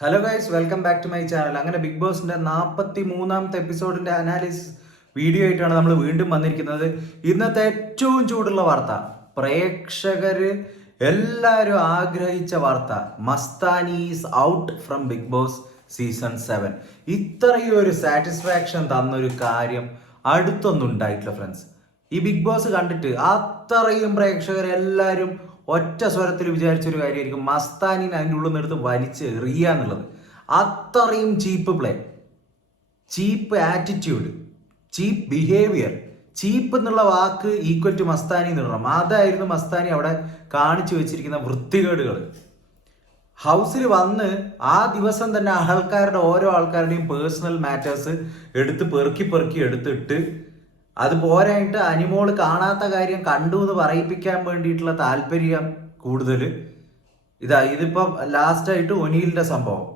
Hello guys welcome back to my channel അങ്ങനെ big ബോസിന്റെ നാൽപ്പത്തി മൂന്നാമത്തെ എപ്പിസോഡിന്റെ അനാലിസിസ് വീഡിയോ ആയിട്ടാണ് നമ്മൾ വീണ്ടും വന്നിരിക്കുന്നത്. ഇന്നത്തെ ഏറ്റവും ചൂടുള്ള വാർത്ത. പ്രേക്ഷകര് എല്ലാവരും ആഗ്രഹിച്ച വാർത്ത. Mastani is out from Bigg Boss season seven ഇത്രയും ഒരു സാറ്റിസ്ഫാക്ഷൻ തന്നൊരു കാര്യം അടുത്തൊന്നും ഉണ്ടായിട്ടില്ല ഫ്രണ്ട്സ് ഈ ബിഗ് ബോസ് കണ്ടിട്ട് അത്രയും പ്രേക്ഷകർ എല്ലാവരും ഒറ്റ സ്വരത്തിൽ വിചാരിച്ചൊരു കാര്യമായിരിക്കും. മസ്താനിനെ അതിന്റെ ഉള്ളിൽ നിന്ന് എടുത്ത് വലിച്ച് എറിയുക എന്നുള്ളത്. അത്രയും cheap play. Cheap attitude. Cheap behaviour. Cheap എന്നുള്ള വാക്ക് ഈക്വൽ ടു മസ്താനി എന്ന് പറയണം അതായിരുന്നു മസ്താനി അവിടെ കാണിച്ചു വെച്ചിരിക്കുന്ന വൃത്തികേടുകൾ. ഹൗസിൽ വന്ന് ആ ദിവസം തന്നെ ആൾക്കാരുടെ ഓരോ ആൾക്കാരുടെയും പേഴ്സണൽ മാറ്റേഴ്സ് എടുത്ത് പെറുക്കി പെറുക്കി എടുത്തിട്ട് അത് പോരായിട്ട് അനിമോൾ കാണാത്ത കാര്യം കണ്ടു എന്ന് പറയിപ്പിക്കാൻ വേണ്ടിയിട്ടുള്ള താല്പര്യം കൂടുതൽ ഇതാ ഇതിപ്പം ലാസ്റ്റായിട്ട് ഒനീലിന്റെ സംഭവം.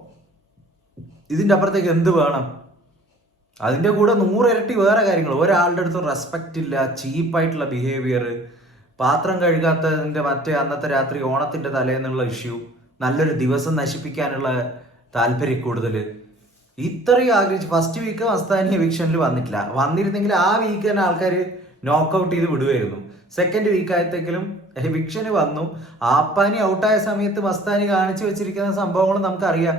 ഇതിന്റെ അപ്പുറത്തേക്ക് എന്ത് വേണം? അതിന്റെ കൂടെ നൂറിരട്ടി വേറെ കാര്യങ്ങൾ ഒരാളുടെ അടുത്തും റെസ്പെക്റ്റ് ഇല്ല ചീപ്പായിട്ടുള്ള ബിഹേവിയർ പാത്രം കഴുകാത്തതിന്റെ മറ്റേ അന്നത്തെ രാത്രി ഓണത്തിന്റെ തലേന്നുള്ള ഇഷ്യൂ നല്ലൊരു ദിവസം നശിപ്പിക്കാനുള്ള താല്പര്യം കൂടുതൽ ഇത്രയും ആഗ്രഹിച്ച് ഫസ്റ്റ് വീക്ക് മസ്താനി എവിക്ഷനിൽ വന്നിട്ടില്ല. വന്നിരുന്നെങ്കിൽ ആ വീക്ക് തന്നെ ആൾക്കാർ നോക്കൗട്ട് ചെയ്ത് വിടുമായിരുന്നു സെക്കൻഡ് വീക്ക് ആയത്തേക്കിലും എവിക്ഷന് വന്നു. ആപ്പാനി ഔട്ടായ സമയത്ത് മസ്താനി കാണിച്ചു വെച്ചിരിക്കുന്ന സംഭവങ്ങൾ നമുക്കറിയാം.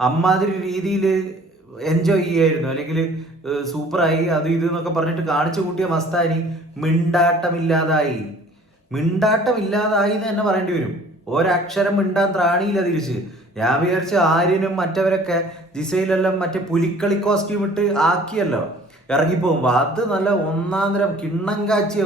അമ്മാതിരി രീതിയിൽ എൻജോയ് ചെയ്യായിരുന്നു. അല്ലെങ്കിൽ സൂപ്പറായി അത് ഇത് എന്നൊക്കെ പറഞ്ഞിട്ട് കാണിച്ചു കൂട്ടിയ മസ്താനി മിണ്ടാട്ടമില്ലാതായി. മിണ്ടാട്ടമില്ലാതായി എന്ന് തന്നെ പറയേണ്ടി വരും. ഒരക്ഷരം മിണ്ടാൻ ത്രാണിയില്ല തിരിച്ച്. ഞാൻ ആര്യനും മറ്റവരൊക്കെ ജിസയിലെല്ലാം മറ്റേ പുലിക്കളി കോസ്റ്റ്യൂം ഇട്ട് ആക്കിയല്ലോ. ഇറങ്ങിപ്പോകുമ്പോൾ അത് നല്ല ഒന്നാം തരം കിണ്ണം കാച്ചിയ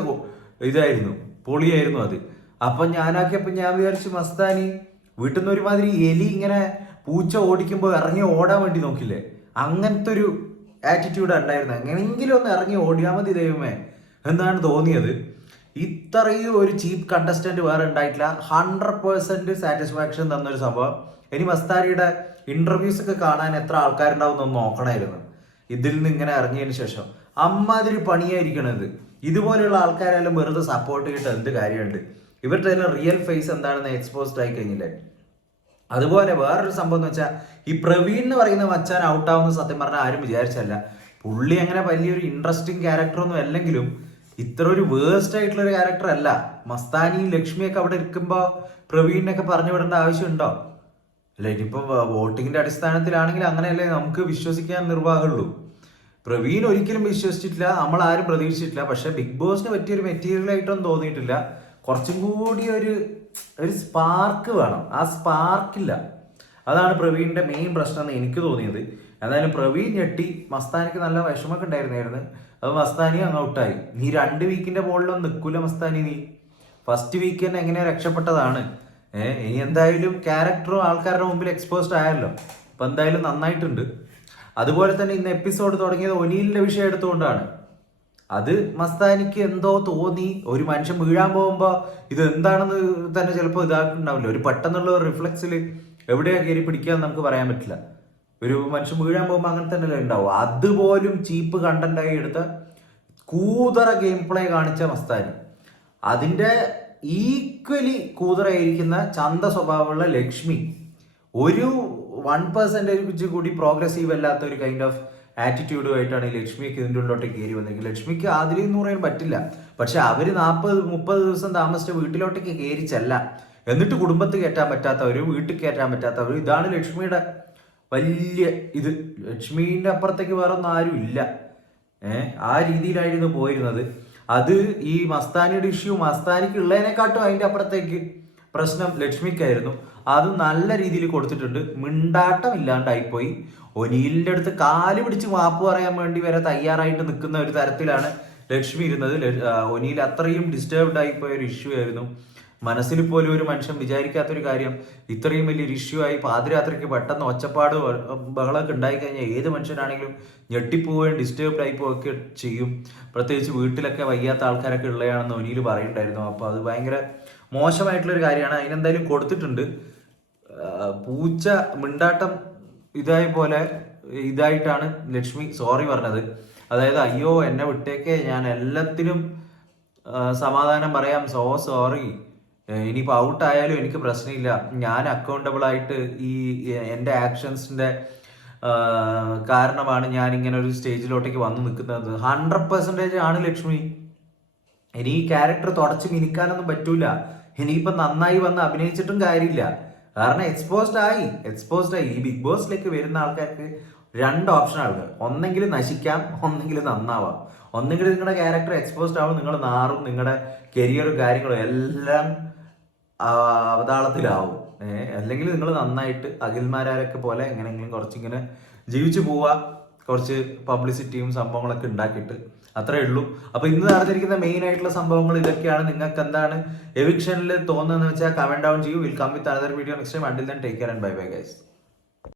ഇതായിരുന്നു. പൊളിയായിരുന്നു അത്. അപ്പൊ ഞാനാക്കിയപ്പോ ഞാൻ വിചാരിച്ചു മസ്താനി വീട്ടിൽ നിന്ന് ഒരുമാതിരി എലി ഇങ്ങനെ പൂച്ച ഓടിക്കുമ്പോൾ ഇറങ്ങി ഓടാൻ വേണ്ടി നോക്കില്ലേ? അങ്ങനത്തെ ഒരു ആറ്റിറ്റ്യൂഡ് ഉണ്ടായിരുന്നു. എങ്ങനെയെങ്കിലും ഒന്ന് ഇറങ്ങി ഓടിയാൽ മതി ദൈവമേ. എന്നാണ് തോന്നിയത്. ഇത്രയും ഒരു ചീപ്പ് കണ്ടസ്റ്റന്റ് വേറെ ഉണ്ടായിട്ടില്ല. ഹൺഡ്രഡ് പേഴ്സെന്റ് സാറ്റിസ്ഫാക്ഷൻ തന്നൊരു സംഭവം. ഇനി മസ്താരിയുടെ ഇന്റർവ്യൂസ് ഒക്കെ കാണാൻ എത്ര ആൾക്കാരുണ്ടാവും ഒന്ന് നോക്കണമായിരുന്നു ഇതിൽ നിന്ന് ഇങ്ങനെ ഇറങ്ങിയതിന് ശേഷം അമ്മാതിരി പണിയായിരിക്കണത് ഇതുപോലെയുള്ള ആൾക്കാരെല്ലാം വെറുതെ സപ്പോർട്ട് ചെയ്തിട്ട് എന്ത് കാര്യമുണ്ട്? ഇവരുടെ എല്ലാം റിയൽ ഫേസ് എന്താണെന്ന് എക്സ്പോസ്ഡ് ആയി കഴിഞ്ഞില്ലേ? അതുപോലെ വേറൊരു സംഭവം എന്ന് വെച്ചാൽ ഈ പ്രവീൺ എന്ന് പറയുന്ന മച്ചാൻ ഔട്ടാവുന്ന സത്യം പറഞ്ഞാൽ ആരും വിചാരിച്ചല്ല പുള്ളി അങ്ങനെ വലിയൊരു ഇൻട്രസ്റ്റിംഗ് ക്യാരക്ടർ ഒന്നും അല്ലെങ്കിലും ഇത്ര ഒരു വേസ്റ്റ് ആയിട്ടുള്ള ഒരു ക്യാരക്ടർ അല്ല. മസ്താനിയും ലക്ഷ്മിയൊക്കെ അവിടെ ഇരിക്കുമ്പോൾ പ്രവീണിനൊക്കെ പറഞ്ഞു വിടേണ്ട ആവശ്യമുണ്ടോ? അല്ല ഇനിയിപ്പോ വോട്ടിങ്ങിന്റെ അടിസ്ഥാനത്തിലാണെങ്കിൽ അങ്ങനെയല്ലേ നമുക്ക് വിശ്വസിക്കാൻ നിർവാഹമുള്ളൂ? പ്രവീൺ ഒരിക്കലും വിശ്വസിച്ചിട്ടില്ല നമ്മൾ ആരും പ്രതീക്ഷിച്ചിട്ടില്ല പക്ഷെ ബിഗ് ബോസിന് പറ്റിയൊരു മെറ്റീരിയൽ ആയിട്ടൊന്നും തോന്നിയിട്ടില്ല. കുറച്ചും കൂടി ഒരു ഒരു സ്പാർക്ക് വേണം. ആ സ്പാർക്കില്ല അതാണ് പ്രവീണിന്റെ മെയിൻ പ്രശ്നം എന്ന് എനിക്ക് തോന്നിയത്. എന്തായാലും പ്രവീൺ ഞെട്ടി മസ്താനിക്ക് നല്ല വിഷമൊക്കെ ഉണ്ടായിരുന്നായിരുന്നു. അത് മസ്താനി അങ്ങ് ഔട്ടായി. നീ രണ്ട് വീക്കിന്റെ ബോളിലൊന്നും നിൽക്കൂല മസ്താനി നീ. ഫസ്റ്റ് വീക്ക് തന്നെ എങ്ങനെ രക്ഷപ്പെട്ടതാണ്? ഇനി എന്തായാലും ക്യാരക്ടറും ആൾക്കാരുടെ മുമ്പിൽ എക്സ്പോസ്ഡ് ആയല്ലോ. അപ്പൊ എന്തായാലും നന്നായിട്ടുണ്ട്. അതുപോലെ തന്നെ ഇന്ന് എപ്പിസോഡ് തുടങ്ങിയത് ഒനീലിന്റെ വിഷയം എടുത്തുകൊണ്ടാണ്. അത് മസ്താനിക്ക് എന്തോ തോന്നി. ഒരു മനുഷ്യൻ വീഴാൻ പോകുമ്പോ ഇത് എന്താണെന്ന് തന്നെ ചിലപ്പോൾ ഇതാക്കുന്നുണ്ടാവില്ല. ഒരു പെട്ടെന്നുള്ള ഒരു റിഫ്ലക്സിൽ എവിടെയാ കയറി പിടിക്കാന്ന് നമുക്ക് പറയാൻ പറ്റില്ല. ഒരു മനുഷ്യൻ വീഴാൻ പോകുമ്പോൾ അങ്ങനെ തന്നെയല്ലേ ഉണ്ടാവും. അതുപോലും ചീപ്പ് കണ്ടന്റായി എടുത്ത കൂതറ ഗെയിം പ്ലേ കാണിച്ച മസ്താനി. അതിന്റെ ഈക്വലി കൂതറായിരിക്കുന്ന ചന്ത സ്വഭാവമുള്ള ലക്ഷ്മി. ഒരു വൺ പെർസെന്റേജ് കൂടി പ്രോഗ്രസീവ് അല്ലാത്ത ഒരു കൈൻഡ് ഓഫ് ആറ്റിറ്റ്യൂഡുമായിട്ടാണ് ഈ ലക്ഷ്മിക്ക് ഇതിന്റെ ഉള്ളിലോട്ട് കയറി വന്നെങ്കിൽ ലക്ഷ്മിക്ക് എന്ന് പറയാൻ പറ്റില്ല. പക്ഷെ അവർ നാൽപ്പത് മുപ്പത് ദിവസം താമസിച്ച വീട്ടിലോട്ടേക്ക് കയറി ചെല്ല എന്നിട്ട് കുടുംബത്ത് കയറ്റാൻ പറ്റാത്തവർ വീട്ടിൽ കയറ്റാൻ പറ്റാത്തവർ ഇതാണ് ലക്ഷ്മിയുടെ വലിയ ഇത്. ലക്ഷ്മീന്റെ അപ്പുറത്തേക്ക് വേറെ ഒന്നും ആരും ഇല്ല ഏഹ് ആ രീതിയിലായിരുന്നു പോയിരുന്നത്. അത് ഈ മസ്താനിയുടെ ഇഷ്യൂ മസ്താനിക്ക് ഉള്ളതിനെക്കാട്ടും അതിന്റെ അപ്പുറത്തേക്ക് പ്രശ്നം ലക്ഷ്മിക്കായിരുന്നു. അത് നല്ല രീതിയിൽ കൊടുത്തിട്ടുണ്ട്. മിണ്ടാട്ടം ഇല്ലാണ്ടായിപ്പോയി. ഒനീലിന്റെ അടുത്ത് കാൽ പിടിച്ച് മാപ്പ് പറയാൻ വേണ്ടി വരെ തയ്യാറായിട്ട് നിൽക്കുന്ന ഒരു തരത്തിലാണ് ലക്ഷ്മി ഇരുന്നത്. ഒനിയിൽ അത്രയും ഡിസ്റ്റർബ്ഡ് ആയിപ്പോയ ഒരു ഇഷ്യൂ ആയിരുന്നു. മനസ്സിൽ പോലും ഒരു മനുഷ്യൻ വിചാരിക്കാത്തൊരു കാര്യം ഇത്രയും വലിയൊരു ഇഷ്യൂ ആയി പാതിരാത്രിക്ക് പെട്ടെന്ന് ഒച്ചപ്പാട് ബഹളമൊക്കെ ഉണ്ടായി കഴിഞ്ഞാൽ ഏത് മനുഷ്യനാണെങ്കിലും ഞെട്ടിപ്പോവുകയും ഡിസ്റ്റേബ് ആയി പോവുകയൊക്കെ ചെയ്യും. പ്രത്യേകിച്ച് വീട്ടിലൊക്കെ വയ്യാത്ത ആൾക്കാരൊക്കെ ഉള്ളതാണെന്ന് ഒനിയിൽ പറയുന്നുണ്ടായിരുന്നു. അപ്പോൾ അത് ഭയങ്കര മോശമായിട്ടുള്ളൊരു കാര്യമാണ്. അതിനെന്തായാലും കൊടുത്തിട്ടുണ്ട്. പൂച്ച മിണ്ടാട്ടം ഇതായ പോലെ ഇതായിട്ടാണ് ലക്ഷ്മി സോറി പറഞ്ഞത്. അതായത് അയ്യോ എന്നെ വിട്ടേക്കേ. ഞാൻ എല്ലാത്തിനും സമാധാനം പറയാം. സോ സോറി ഇനിയിപ്പോൾ ഔട്ട് ആയാലും എനിക്ക് പ്രശ്നമില്ല. ഞാൻ അക്കൗണ്ടബിൾ ആയിട്ട് ഈ എന്റെ ആക്ഷൻസിന്റെ കാരണമാണ് ഞാൻ ഇങ്ങനെ ഒരു സ്റ്റേജിലോട്ടേക്ക് വന്ന് നിൽക്കുന്നത്. ഹൺഡ്രഡ് പെർസെന്റേജ് ആണ് ലക്ഷ്മി. ഇനി ഈ ക്യാരക്ടർ തുടച്ച് മിനിക്കാനൊന്നും പറ്റൂല. ഇനിയിപ്പോൾ നന്നായി വന്ന് അഭിനയിച്ചിട്ടും കാര്യമില്ല. കാരണം എക്സ്പോസ്ഡ് ആയി. എക്സ്പോസ്ഡ് ആയി. ഈ ബിഗ് ബോസിലേക്ക് വരുന്ന ആൾക്കാർക്ക് രണ്ട് ഓപ്ഷനാണ് ഒന്നെങ്കിൽ നശിക്കാം ഒന്നെങ്കിൽ നന്നാവാം. ഒന്നെങ്കിൽ നിങ്ങളുടെ ക്യാരക്ടർ എക്സ്പോസ്ഡ് ആവും നിങ്ങൾ നാറും നിങ്ങളുടെ കരിയറും കാര്യങ്ങളും എല്ലാം അവതാളത്തിലാവും. അല്ലെങ്കിൽ നിങ്ങൾ നന്നായിട്ട് അഖിൽമാരൊക്കെ പോലെ എങ്ങനെയെങ്കിലും കുറച്ചിങ്ങനെ ജീവിച്ചു പോവുക. കുറച്ച് പബ്ലിസിറ്റിയും സംഭവങ്ങളൊക്കെ ഉണ്ടാക്കിയിട്ട്. അത്രേ ഉള്ളൂ. അപ്പൊ ഇന്ന് നടന്നിരിക്കുന്ന മെയിൻ ആയിട്ടുള്ള സംഭവങ്ങൾ ഇതൊക്കെയാണ്. നിങ്ങൾക്ക് എന്താണ് എവിക്ഷനിൽ തോന്നുന്നതെന്ന് വെച്ചാൽ കമന്റ് ഡൗൺ ചെയ്യൂ. Will come with another video next time until then take care and bye bye guys